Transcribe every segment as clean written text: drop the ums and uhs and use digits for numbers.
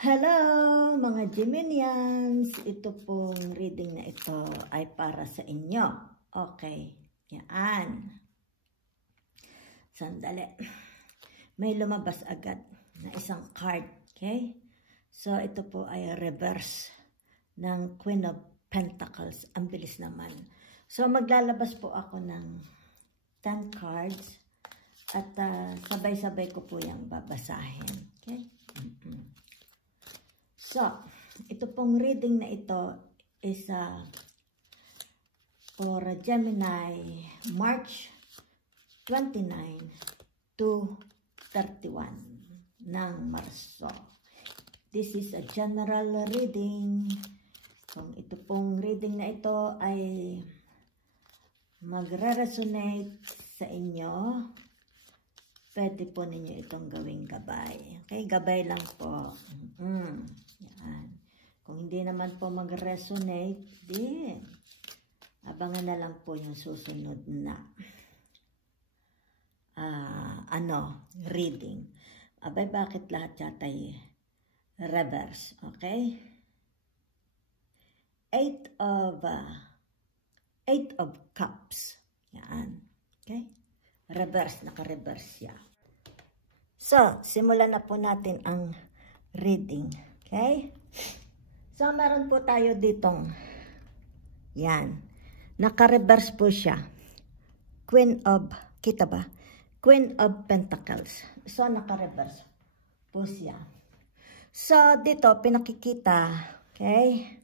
Hello mga Geminians! Ito pong reading na ito ay para sa inyo. Okay, yan. Sandali. May lumabas agad na isang card. Okay? So ito po ay reverse ng Queen of Pentacles. Ang bilis naman. So maglalabas po ako ng 10 cards at sabay-sabay ko po yung babasahin. Okay? So, ito pong reading na ito is for Gemini, March 29 to 31 ng Marso. This is a general reading. Kung ito pong reading na ito ay magre-resonate sa inyo, pwede po ninyo itong gawing gabay. Okay, gabay lang po. Yan. Kung hindi naman po mag-resonate, di abangan na lang po yung susunod na reading. Abay, bakit lahat yata ay reverse? Okay? Eight of Cups. Yan. Okay? Reverse, naka-reverse siya. So, simulan na po natin ang reading. Okay? So, meron po tayo ditong, yan, naka-reverse po siya. Queen of, kita ba? Queen of Pentacles. So, naka-reverse po siya. So, dito, pinakikita, okay?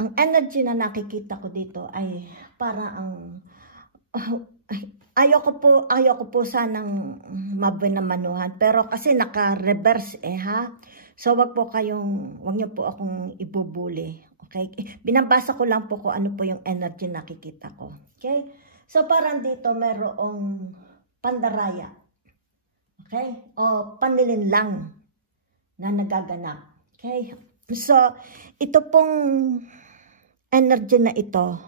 Ang energy na nakikita ko dito ay para ang, ayoko po sanang mabinamanuhan. Pero kasi naka-reverse ha. So, wag niyo po akong ibubuli. Okay? Binabasa ko lang po kung ano po yung energy nakikita ko. Okay? So, parang dito merong pandaraya. Okay? O panlilinlang na nagaganap. Okay? So, ito pong energy na ito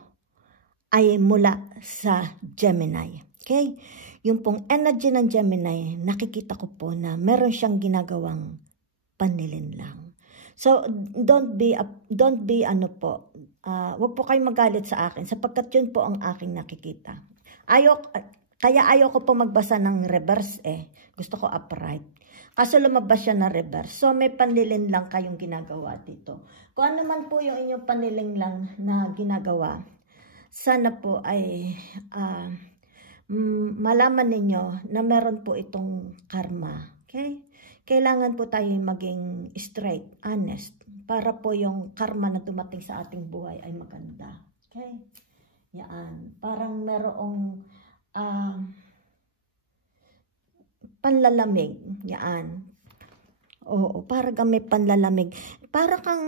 ay mula sa Gemini. Okay? Yung pong energy ng Gemini, nakikita ko po na meron siyang ginagawang panlilinlang. So, don't be wag po kayong magalit sa akin sapagkat yun po ang aking nakikita. Kaya ayoko po magbasa ng reverse Gusto ko upright. Kaso lumabas siya na reverse. So, may panlilinlang kayong ginagawa dito. Kung ano man po yung inyong panlilinlang na ginagawa, sana po ay malaman ninyo na meron po itong karma. Okay? Kailangan po tayo maging straight, honest, para po yung karma na dumating sa ating buhay ay maganda. Okay? Yan. Parang merong panlalamig. Yan. Oo, para kang may panlalamig. Para kang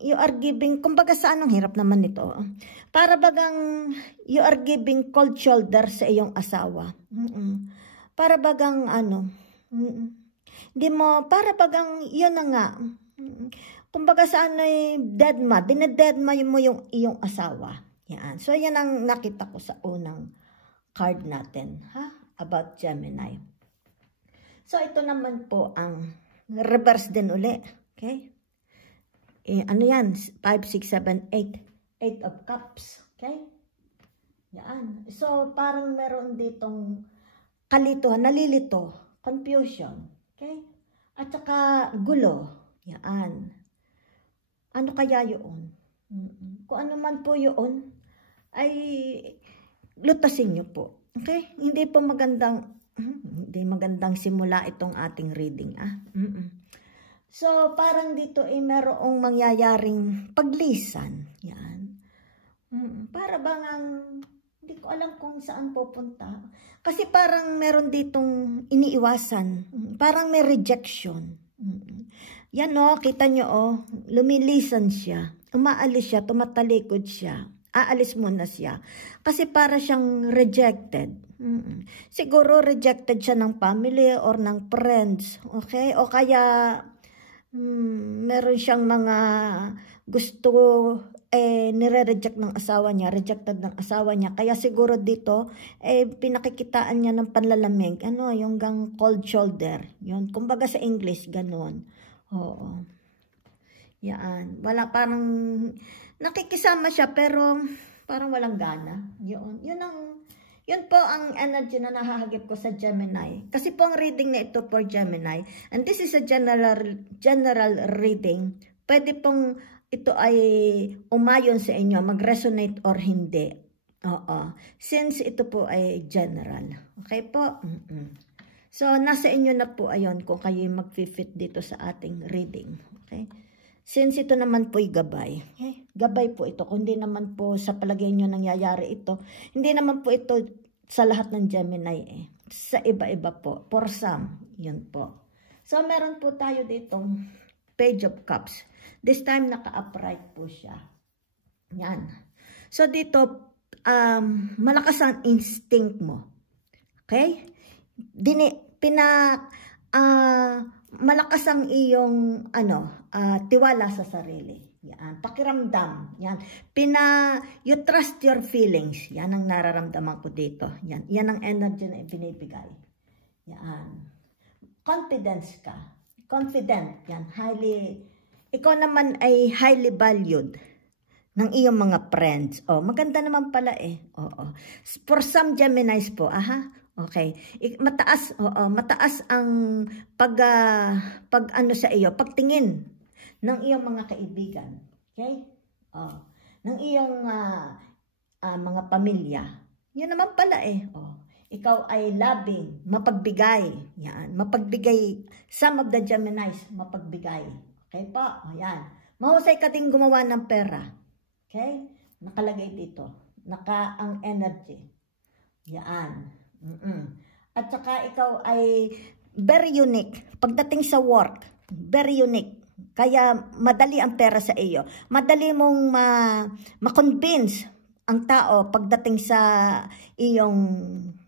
you are giving, kumbaga sa anong hirap naman ito. Para bagang you are giving cold shoulder sa iyong asawa. Para bagang di mo, para bagang yun na nga. Kumbaga sa deadma, dinededma mo yung iyong asawa. Yan. So yan ang nakita ko sa unang card natin, about Gemini. So ito naman po ang reverse din uli. Okay? Ano yan? 5, 6, 7, 8. 8 of Cups. Okay? Yan. So, parang meron ditong kalituhan, nalilito, confusion. Okay? At saka gulo. Yan. Ano kaya yun? Kung ano man po yun, ay lutasin nyo po. Okay? Hindi magandang simula itong ating reading. So, parang dito merong mangyayaring paglisan. Yan. Para bang hindi ko alam kung saan pupunta. Kasi parang meron ditong iniiwasan. Parang may rejection. Yan kita nyo lumilisan siya. Umaalis siya, tumatalikod siya. Aalis muna siya. Kasi para siyang rejected. Siguro rejected siya ng family or ng friends. Okay? O kaya meron siyang mga gusto nire-reject ng asawa niya, rejected ng asawa niya. Kaya siguro dito pinakikitaan niya ng panlalamig. Yung cold shoulder. Yun. Kumbaga sa English, ganun. Oo. Yan. Wala, parang nakikisama siya pero parang walang gana. Yun. Yun po ang energy na nahahagip ko sa Gemini. Kasi po ang reading na ito for Gemini. And this is a general reading. Pwede pong ito ay umayon sa inyo, mag-resonate or hindi. Oo. Since ito po ay general. Okay po? So, nasa inyo na po ayon kung kayo mag-fit dito sa ating reading. Okay? Since ito naman po'y gabay. Okay? Gabay po ito. Kung hindi naman po sa palagay nyo nangyayari ito, hindi naman po ito sa lahat ng Gemini eh. Sa iba-iba po. For some, yun po. So, meron po tayo ditong Page of Cups. This time, naka-upright po siya. Yan. So, dito, malakas ang instinct mo. Okay? Malakas ang iyong tiwala sa sarili. Yan, pakiramdam. Yan. You trust your feelings. Yan ang nararamdaman ko dito. Yan ang energy na ibinibigay. Yan. Confidence ka. Confident. Yan, ikaw naman ay highly valued ng iyong mga friends. Oh, maganda naman pala eh. Oo. For some Geminis po, okay. Mataas ang sa iyo, pagtingin ng iyong mga kaibigan. Okay? Ng iyong mga pamilya. Yan naman pala eh. Ikaw ay loving, mapagbigay. Yan, mapagbigay. Some of the Geminis, mapagbigay. Okay po? Yan. Mahusay ka din gumawa ng pera. Okay? Nakalagay dito. Ang energy. Yan. At saka ikaw ay very unique. Pagdating sa work, very unique. Kaya madali ang pera sa iyo. Madali mong ma-convince ang tao pagdating sa iyong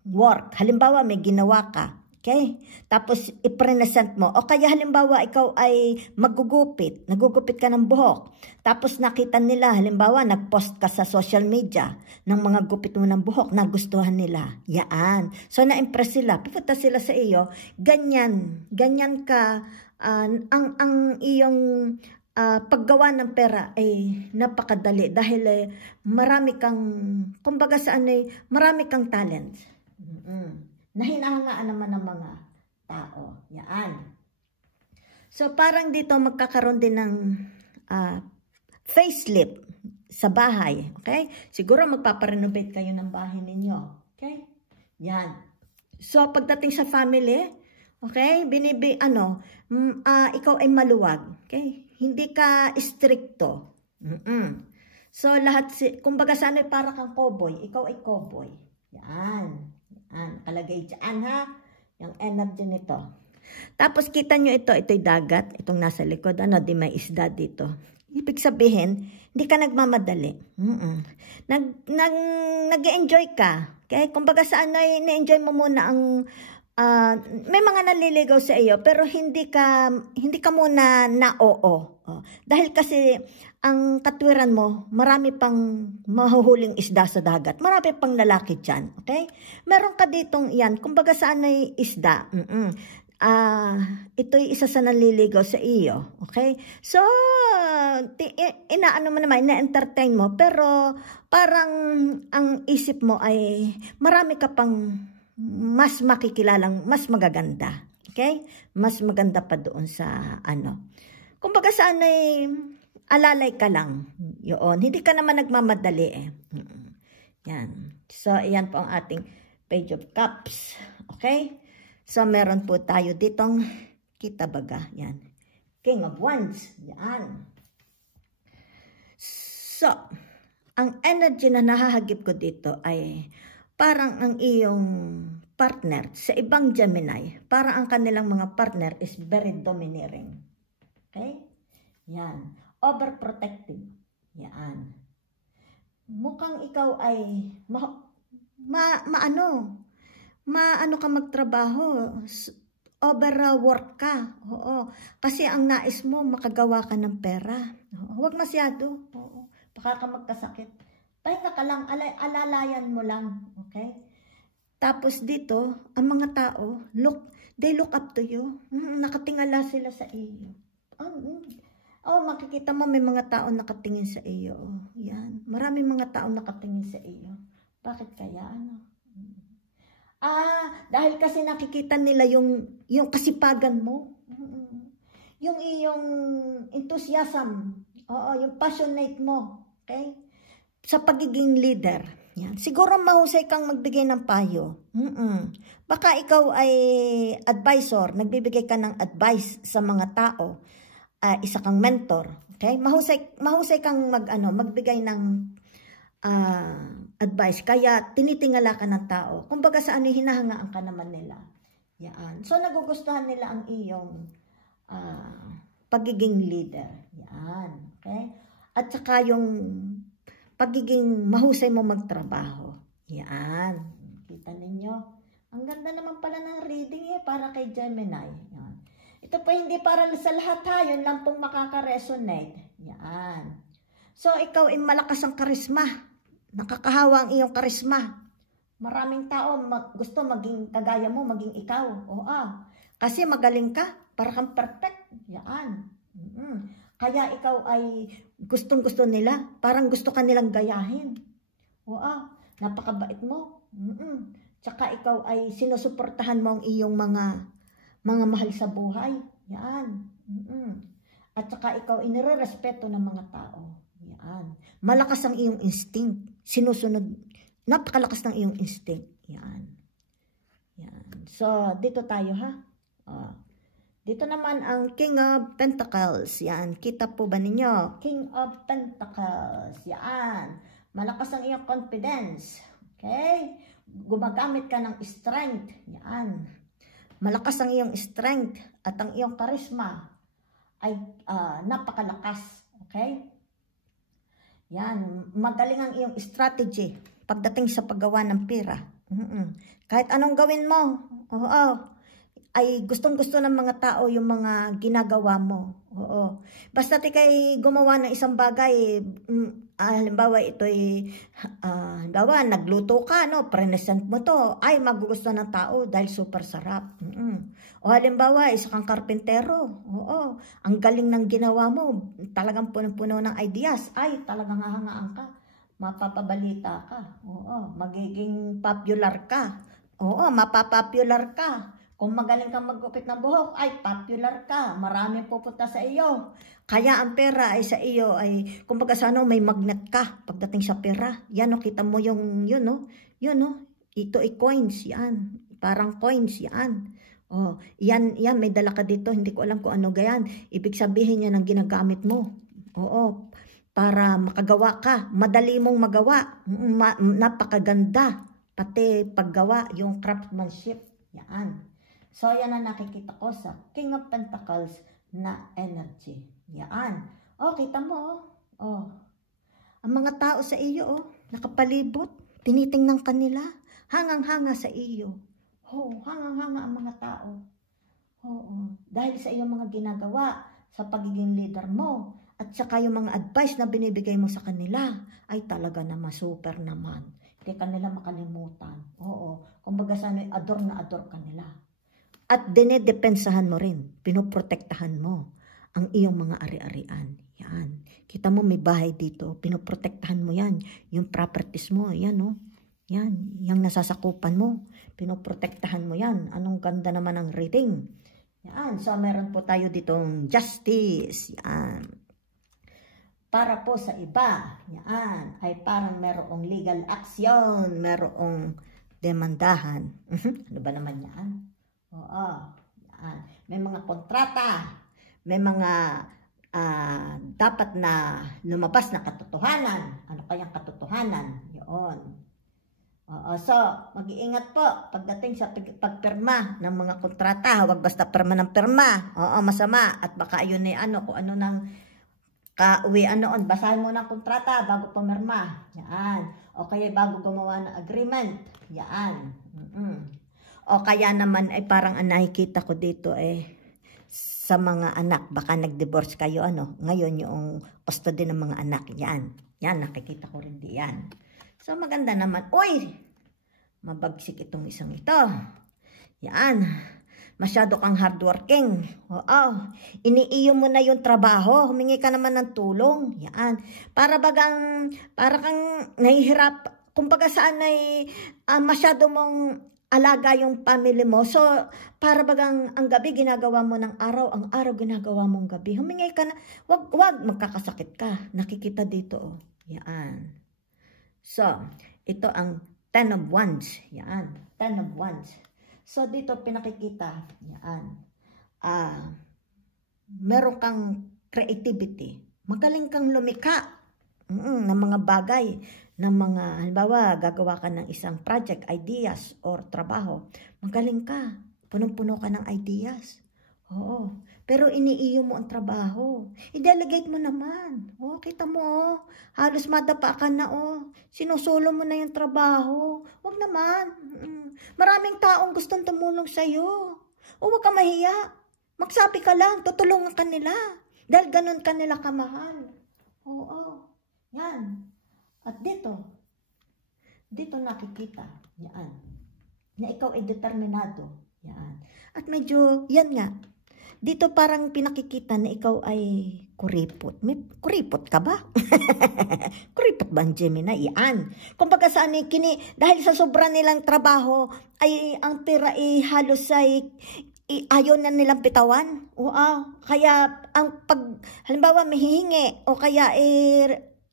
work. Halimbawa, may ginawa ka. Okay? Tapos, i-present mo. O kaya halimbawa, ikaw ay magugupit. Nagugupit ka ng buhok. Tapos, nakita nila, halimbawa, nag-post ka sa social media ng mga gupit mo ng buhok. Nagustuhan nila. Yaan. So, na-impress sila. Pupunta sila sa iyo. Ganyan. Ganyan ka. Ang iyong paggawa ng pera ay napakadali. Dahil marami kang, kumbaga saan marami kang talent. Na hinahangaan naman ng mga tao. Yan. So, parang dito magkakaroon din ng facelift sa bahay. Okay? Siguro magpaparenovate kayo ng bahay ninyo. Okay? Yan. So, pagdating sa family, okay? Ikaw ay maluwag. Okay? Hindi ka stricto. So, kumbaga sana para kang cowboy. Ikaw ay cowboy. Yan. Nakalagay dyan yung energy nito. Tapos kita nyo ito'y dagat, itong nasa likod, di may isda dito. Ibig sabihin, hindi ka nagmamadali. Nag-enjoy ka. Okay? Kumbaga saan na-enjoy mo muna ang, may mga naliligaw sa iyo, pero hindi ka muna na-oo. Dahil kasi, ang katwiran mo, marami pang mahuhuling isda sa dagat. Marami pang lalaki dyan. Okay? Meron ka ditong yan. Kumbaga saan ay isda. Ito'y isa sa naliligaw sa iyo. Okay? So, inaano mo naman, ina-entertain mo. Pero, parang ang isip mo ay marami ka pang mas makikilalang, mas magaganda. Okay? Mas maganda pa doon sa Kumbaga saan ay alalay ka lang. Yun. Hindi ka naman nagmamadali eh. Yan. So, ayan po ang ating Page of Cups. Okay? So, meron po tayo ditong kita baga. Yan. King of Wands. Yan. So, ang energy na nahahagip ko dito ay parang ang iyong partner sa ibang Gemini. Parang ang kanilang mga partner is very domineering. Okay? Yan. Overprotective. Yan. Mukhang ikaw ay maano ka magtrabaho. Overwork ka. Oo. Kasi ang nais mo, makagawa ka ng pera. Oo. Huwag masyado. Oo. Baka ka magkasakit. Pahinga ka lang. Alalayan mo lang. Okay? Tapos dito, ang mga tao, they look up to you. Nakatingala sila sa iyo. Oh, makikita mo may mga tao nakatingin sa iyo. Yan. Maraming mga tao nakatingin sa iyo. Bakit kaya? Ano? Dahil kasi nakikita nila yung kasipagan mo. Yung iyong enthusiasm. Oo, yung passionate mo. Okay? Sa pagiging leader. Yan. Siguro mahusay kang magbigay ng payo. Baka ikaw ay advisor. Nagbibigay ka ng advice sa mga tao. Isa kang mentor, okay? Mahusay kang magbigay ng advice. Kaya tinitingala ka ng tao. Kumbaga sa hinahangaan ka naman nila. Yan. So nagugustuhan nila ang iyong pagiging leader. Yan, okay? At saka yung pagiging mahusay mo magtrabaho. Yan. Kita ninyo? Ang ganda naman pala ng reading para kay Gemini. Yan. Ito po hindi para sa lahat ha, yun lang pong makaka-resonate. Yan. So, ikaw ay malakas ang karisma. Nakakahawa ang iyong karisma. Maraming tao gusto maging kagaya mo, maging ikaw. Kasi magaling ka, para kang perfect. Yan. Kaya ikaw ay gustong-gusto nila, parang gusto ka nilang gayahin. Napakabait mo. Tsaka ikaw ay sinusuportahan mo ang iyong mga mahal sa buhay. Yan. At saka ikaw inirerespeto ng mga tao. Yan. Malakas ang iyong instinct. Sinusunod. Napakalakas ng iyong instinct. Yan. Yan. So, dito tayo ha. Dito naman ang King of Pentacles. Yan. Kita po ba ninyo? King of Pentacles. Yan. Malakas ang iyong confidence. Okay? Gumagamit ka ng strength. Yan. Malakas ang iyong strength at ang iyong charisma ay napakalakas. Okay? Yan. Magaling ang iyong strategy pagdating sa paggawa ng pera. Kahit anong gawin mo, ay gustong-gusto ng mga tao yung mga ginagawa mo. Basta kay gumawa ng isang bagay, halimbawa ito'y, halimbawa nagluto ka, present mo to, ay magugustuhan ng tao dahil super sarap. O halimbawa, isa kang karpentero, ang galing ng ginawa mo, talagang puno-puno ng ideas, ay talagang hahangaan ka, mapapabalita ka, magiging popular ka, mapapopular ka. Kung magaling kang maggupit ng buhok, ay popular ka. Maraming pupunta sa iyo. Kaya ang pera ay sa iyo ay, kumbaga may magnet ka pagdating sa pera. Yan, kita mo yung, ito ay coins, yan. Parang coins, yan. Yan, may dala ka dito. Hindi ko alam kung ano gayan. Ibig sabihin yan ang ginagamit mo. Para makagawa ka. Madali mong magawa. Napakaganda. Pati paggawa, yung craftsmanship. Yan. So, yan ang nakikita ko sa King of Pentacles na energy. Yan. Kita mo, ang mga tao sa iyo, nakapalibot, tinitingnan kanila, hangang-hanga sa iyo. Hangang-hanga ang mga tao. Dahil sa iyong mga ginagawa, sa pagiging leader mo, at saka yung mga advice na binibigay mo sa kanila, ay talaga naman, super naman. Hindi kanila makalimutan. Kumbaga adore na adore kanila. At dinedepensahan mo rin, pinoprotektahan mo ang iyong mga ari-arian. Yan. Kita mo may bahay dito, pinoprotektahan mo yan. Yung properties mo, yan Yan, yung nasasakupan mo, pinoprotektahan mo yan. Anong ganda naman ang reading. Yan, so meron po tayo ditong justice. Yan. Para po sa iba, yan, ay parang merong legal action, merong demandahan. Ano ba naman yan? May mga kontrata, may mga dapat na lumabas na katotohanan. Ano kayang katotohanan? Yun. So, mag-iingat po pagdating sa pagpirma ng mga kontrata. Huwag basta pirma ng pirma. Masama. At baka yun ay kung ano ng kauwian noon. Basahin mo ng kontrata bago pumirma. Yan. O kaya bago gumawa ng agreement. Yan. O kaya naman ay parang nakikita ko dito sa mga anak, baka nag-divorce kayo, ngayon yung custody ng mga anak, yan, nakikita ko rin diyan. So maganda naman, uy, mabagsik itong isang ito, yan, Masyado kang hardworking. Oo. Iniiyo mo na yung trabaho. Humingi ka naman ng tulong. Yan. Para kang nahihirap. Kumbaga saan ay masyado mong alaga yung family mo. So, para bagang ang gabi ginagawa mo ng araw, ang araw ginagawa mong gabi. Humingi ka na, wag magkakasakit ka. Nakikita dito, oh. Yan. So, ito ang 10 of Wands. Yan. 10 of Wands. So, dito pinakikita. Yan. Meron kang creativity. Magaling kang lumikha ng mga bagay, ng mga, halimbawa, gagawa ka ng isang project, ideas, or trabaho. Magaling ka. Punong-puno ka ng ideas. Oo. Pero iniiyo mo ang trabaho. I-delegate mo naman. Oh, kita mo, oh. Halos madapa ka na, oh. Sinusulo mo na yung trabaho. Huwag naman. Maraming taong gustong tumulong sa'yo. O, huwag ka mahiya. Magsabi ka lang, tutulungan ka nila. Dahil ganun ka nila kamahal. Oo. Yan. At dito nakikita, yan, na ikaw ay determinado, yan. At medyo, yan nga, dito parang pinakikita na ikaw ay kuripot. May kuripot ka ba? Kuripot ba ang Gemini? Yan. Kumbaga saan dahil sa sobra nilang trabaho, ay ang pera ay halos ay ayaw na nilang bitawan. Oo. Kaya, halimbawa may hihingi, o kaya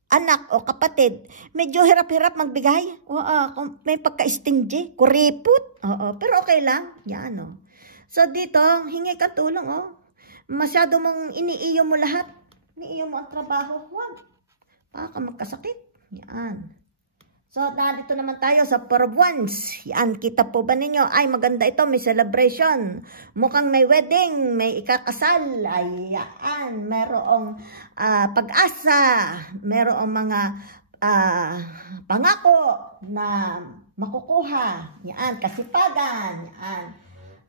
anak o kapatid, medyo hirap-hirap magbigay. Oo, may pagka-stingy, kuripot. Oo, pero okay lang. Yan, oh. So, dito, hingi ka tulong, oh. Masyado mong iniiyo mo lahat. Iniiyo mo ang trabaho. Huwag. Baka magkasakit. Yan. So, dito naman tayo sa 4 of Wands. Yan, kita po ba ninyo? Ay, maganda ito. May celebration. Mukhang may wedding. May ikakasal. Ay, yan. Merong pag-asa. Merong mga pangako na makukuha. Yan, kasipagan. Yan.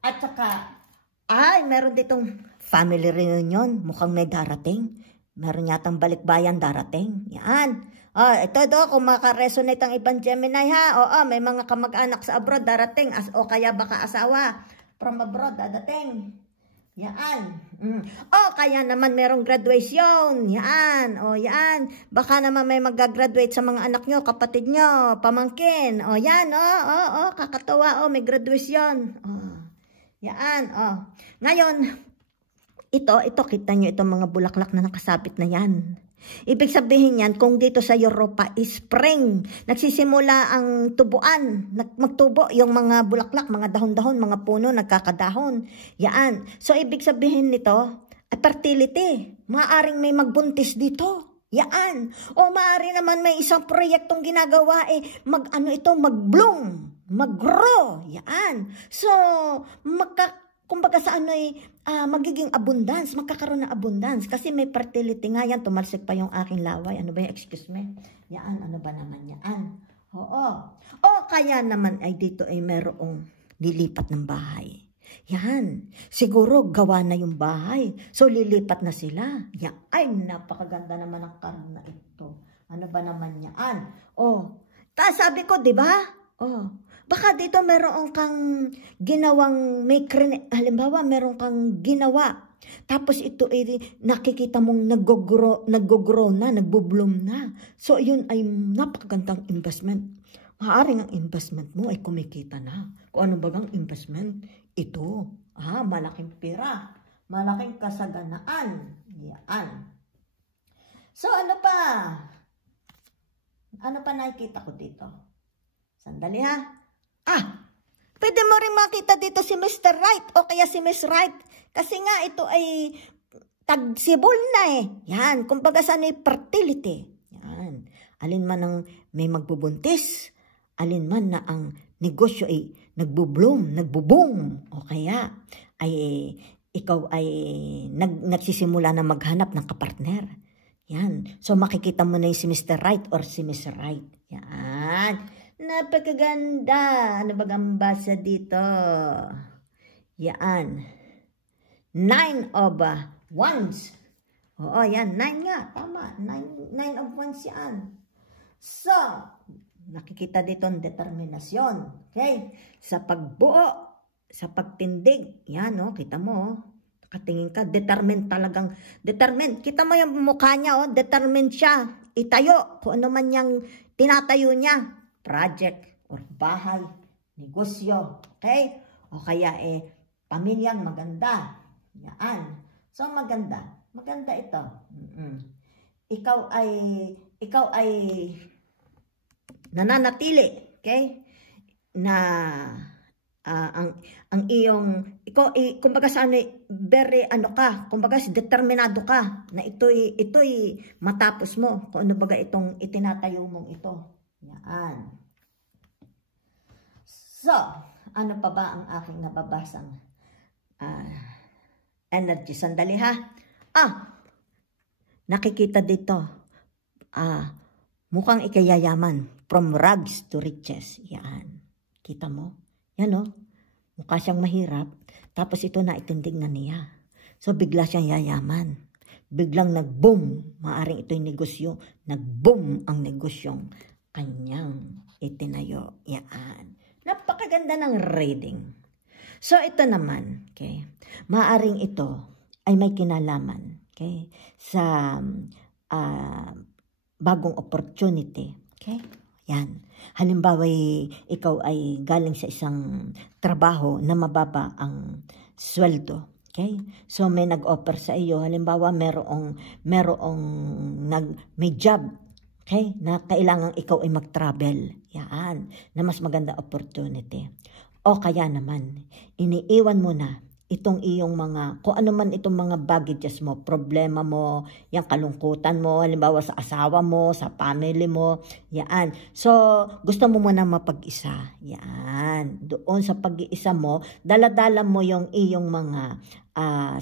At saka, ay, meron ditong family reunion. Mukhang may darating. Meron yatang balikbayan darating. Yan. Ito kung makaresonate ang ibang Gemini, ha. May mga kamag-anak sa abroad darating. O kaya baka asawa from abroad dadating. Yan. Kaya naman merong graduation. Yan. Yan. Baka naman may mag-graduate sa mga anak nyo, kapatid nyo, pamangkin. Yan. Kakatawa. May graduation. Yan. Ngayon, ito, kita nyo itong mga bulaklak na nakasabit na yan. Ibig sabihin yan, kung dito sa Europa is spring, nagsisimula ang tubuan, magtubo yung mga bulaklak, mga dahon-dahon, mga puno, nagkakadahon. Yan. So, ibig sabihin nito, fertility. Maaring may magbuntis dito. Yan. O maaari naman may isang proyektong ginagawa, mag-bloom, mag-grow. Yan. So, kumbaga sa magiging abundance, magkakaroon ng abundance. Kasi may fertility nga yan, tumalsik pa yung aking laway. Ano ba yung, excuse me? Yan, ano ba naman yan? Oo. Kaya naman ay dito ay merong lilipat ng bahay. Yan. Siguro gawa na yung bahay. So lilipat na sila. Yan. Ay, napakaganda naman ang karoon na ito. Ano ba naman yan? Sabi ko, di ba? Baka dito meron kang ginawang, halimbawa meron kang ginawa. Tapos ito ay nakikita mong nag-grow na, nagbo-bloom na. So yun ay napakagandang investment. Maaaring ang investment mo ay kumikita na. Kung ano bagang investment? Ito. Malaking pera. Malaking kasaganaan. Yan. So ano pa? Ano pa nakikita ko dito? Sandali, ha? Pwede mo rin makita dito si Mr. Right o kaya si Miss Right. Kasi nga ito ay tagsibol na Yan, kumbaga saan ay fertility. Yan. Alin man ang may magbubuntis, alin man na ang negosyo ay nagbo-bloom, nagbo-boom. O kaya ay ikaw ay nagsisimula na maghanap ng kapartner. Yan. So makikita mo na yung si Mr. Right or si Miss Right. Yan. Napakaganda. Ano ba ang basa dito? Yan. 9 of Wands. Yan. 9 nga. Tama. 9 of Wands yan. So, nakikita dito ang determinasyon. Okay? Sa pagbuo sa pagtindig. Yan, no? Kita mo, oh. Nakatingin ka, determined talagang, determined. Kita mo yung mukha niya, oh, determined siya. Itayo, kung ano man yung tinatayo niya. Project, or bahay, negosyo, okay? O kaya, pamilyang maganda. Yan. So, maganda. Maganda ito. Ikaw ay nananatili, okay? Na ang iyong kumbaga very ka, kumbaga determinado ka na ito'y matapos mo kung ano baga itong itinatayo mong ito. Yan. So, ano pa ba ang aking nababasang energy? Sandali ha. Nakikita dito. Mukhang ikayayaman. From rags to riches. Yan. Kita mo? Yan o. Mukha siyang mahirap. Tapos ito na itindig na niya. So bigla siyang yayaman. Biglang nag-boom. Maaring ito'y negosyo. Nag-boom ang negosyong kanyang itinayo. Yan. Napakaganda ng reading. So ito naman. Okay. Maaring ito ay may kinalaman. Okay. Sa bagong opportunity. Okay. Yan. Halimbawa, ikaw ay galing sa isang trabaho na mababa ang sweldo. Okay? So, may nag-offer sa iyo. Halimbawa, may job. Okay? Na kailangan ikaw ay mag-travel. Yan. Na mas maganda opportunity. O kaya naman, iniiwan mo na itong iyong kung ano man itong mga baggages mo, problema mo, yung kalungkutan mo, halimbawa sa asawa mo, sa family mo, yan. So, gusto mo muna mapag-isa, yan. Doon sa pag-iisa mo, daladala mo yung iyong mga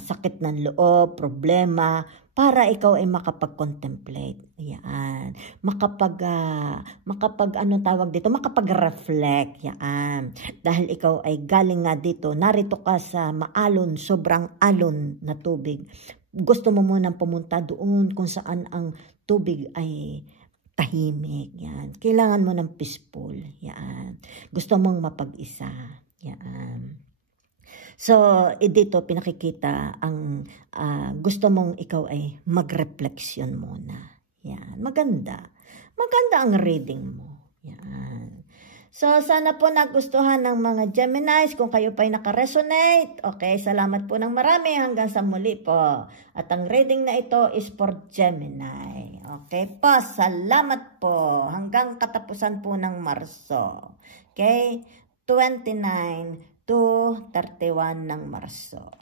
sakit ng loob, problema, para ikaw ay makapag-contemplate. Yan. Makapag-reflect. Yan. Dahil ikaw ay galing nga dito, narito ka sa maalon, sobrang alon na tubig. Gusto mo munang pumunta doon kung saan ang tubig ay tahimik. Yan. Kailangan mo ng peaceful. Yan. Gusto mong mapag-isa. Yan. So, dito pinakikita ang gusto mong ikaw ay mag-reflection muna. Yan. Maganda. Maganda ang reading mo. Yan. So, sana po nagustuhan ng mga Geminis. Kung kayo pa ay nakaresonate, okay, salamat po ng marami. Hanggang sa muli po. At ang reading na ito is for Gemini. Okay po, salamat po. Hanggang katapusan po ng Marso. Okay, 29 to 31 ng Marso.